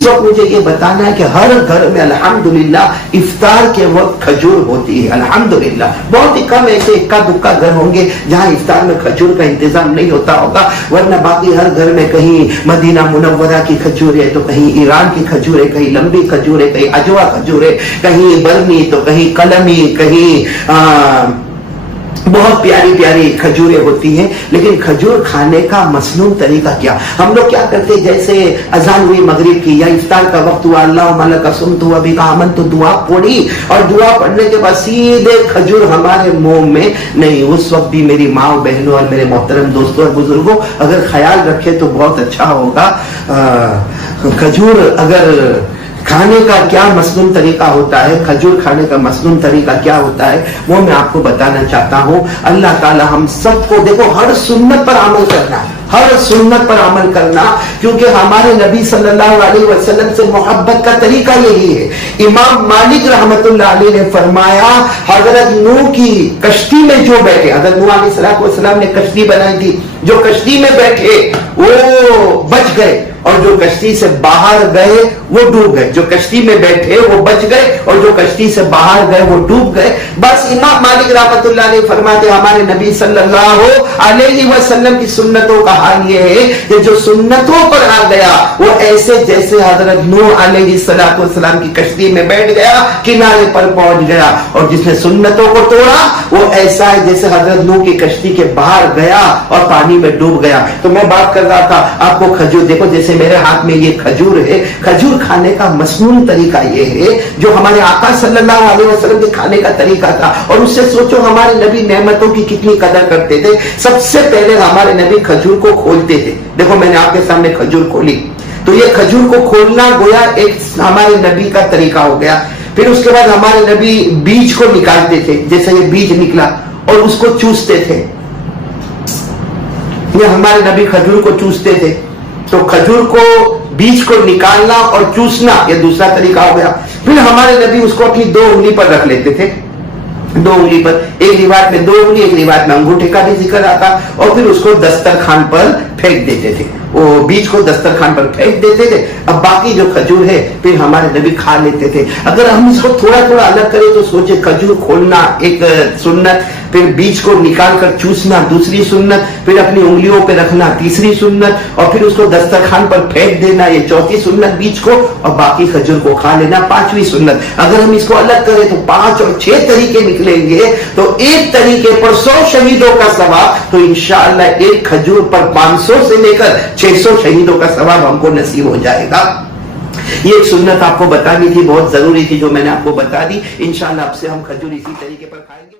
वक्त मुझे ये बताना है कि हर घर में अल्हम्दुलिल्लाह इफ्तार के वक्त खजूर होती है। अल्हम्दुलिल्लाह बहुत ही कम ऐसे इक्का दुक्का घर होंगे जहां इफ्तार में खजूर का इंतजाम नहीं होता होगा, वरना बाकी हर घर में कहीं मदीना मुनव्वरा की खजूर है तो कहीं ईरान की खजूर है, कहीं लंबी खजूर है, कहीं अजवा खजूर है, कहीं बरनी तो कहीं कलमी, कहीं बहुत प्यारी प्यारी खजूरें होती हैं। लेकिन खजूर खाने का मसनून तरीका क्या? हम लोग क्या करते हैं, जैसे अजान हुई मगरिब की या इफ्तार का वक्त हुआ, अल्लाह माला सुनतु अभी का आमन तो दुआ पढ़ी और दुआ पढ़ने के बाद सीधे खजूर हमारे मुंह में नहीं। उस वक्त भी मेरी माँ बहनों और मेरे मोहतरम दोस्तों और बुजुर्गों अगर ख्याल रखे तो बहुत अच्छा होगा। खजूर अगर खाने का क्या मसनून तरीका होता है, खजूर खाने का मसनून तरीका क्या होता है, वो मैं आपको बताना चाहता हूँ। अल्लाह ताला हम सबको देखो हर सुन्नत पर अमल करना, हर सुन्नत पर अमल करना, क्योंकि हमारे नबी सल्लल्लाहु अलैहि वसल्लम से मोहब्बत का तरीका यही है। इमाम मालिक रहमतुल्लाह अलैह ने फरमाया, हजरत नूह की कश्ती में जो बैठे, हजरत नूह अलैहिस्सलाम ने कश्ती बनाई थी, जो कश्ती में बैठे वो बच गए और जो कश्ती से बाहर गए वो डूब गए। जो कश्ती में बैठे वो बच गए और जो कश्ती से बाहर गए वो डूब गए। बस इमाम मालिक रहमतुल्लाह अलैह फरमाते हमारे नबी सल्लल्लाहु अलैहि वसल्लम की सुन्नतों का हाल ये है कि जो सुन्नतों पर आ गया वो ऐसे जैसे हजरत नूह अलैहिस्सलाम की कश्ती में बैठ गया, किनारे पर पहुंच गया, और जिसने सुन्नतों को तोड़ा वो ऐसा है जैसे हजरत नूह की कश्ती के बाहर गया और पानी में डूब गया। तो मैं बात कर रहा था आपको खजूर, देखो जैसे मेरे हाथ में ये खजूर है, खजूर खाने का मसनून तरीका ये है जो हमारे आका सल्लल्लाहु अलैहि वसल्लम के खाने का तरीका था। और उससे सोचो हमारे नबी नेमतों की कितनी कदर करते थे। सबसे पहले हमारे नबी खजूर को खोलते थे। देखो मैंने आपके सामने खजूर खोली, तो ये खजूर को खोलना गोया एक हमारे नबी का तरीका हो गया। फिर उसके बाद हमारे नबी बीज को निकालते थे, जैसे ये बीज निकला और उसको चूसते थे। ये हमारे नबी खजूर को चूसते थे, तो खजूर को बीज को निकालना और चूसना ये दूसरा तरीका हो गया। फिर हमारे नबी उसको अपनी दो उंगली पर रख लेते थे, दो उंगली पर, एक रिवायत में दो उंगली, एक रिवायत में अंगूठे का भी जिक्र आता, और फिर उसको दस्तरखान पर फेंक देते थे। वो बीज को दस्तरखान पर फेंक देते थे। अब बाकी जो खजूर है फिर हमारे नबी खा लेते थे। अगर हम इसको थोड़ा थोड़ा अलग करें तो सोचे, खजूर खोलना एक सुन्नत, फिर बीज को निकाल कर चूसना दूसरी सुन्नत, फिर अपनी उंगलियों पे रखना तीसरी सुन्नत, और फिर उसको दस्तरखान पर फेंक देना ये चौथी सुन्नत बीज को, और बाकी खजूर को खा लेना पांचवी सुन्नत। अगर हम इसको अलग करें तो 5 और 6 तरीके निकलेंगे। तो एक तरीके पर 100 शहीदों का सवाब, तो इंशाअल्लाह एक खजूर पर 500 से लेकर 600 शहीदों का सवाब हमको नसीब हो जाएगा। ये एक सुन्नत आपको बतानी थी, बहुत जरूरी थी, जो मैंने आपको बता दी। इंशाअल्लाह अब से हम खजूर इसी तरीके पर खाएंगे।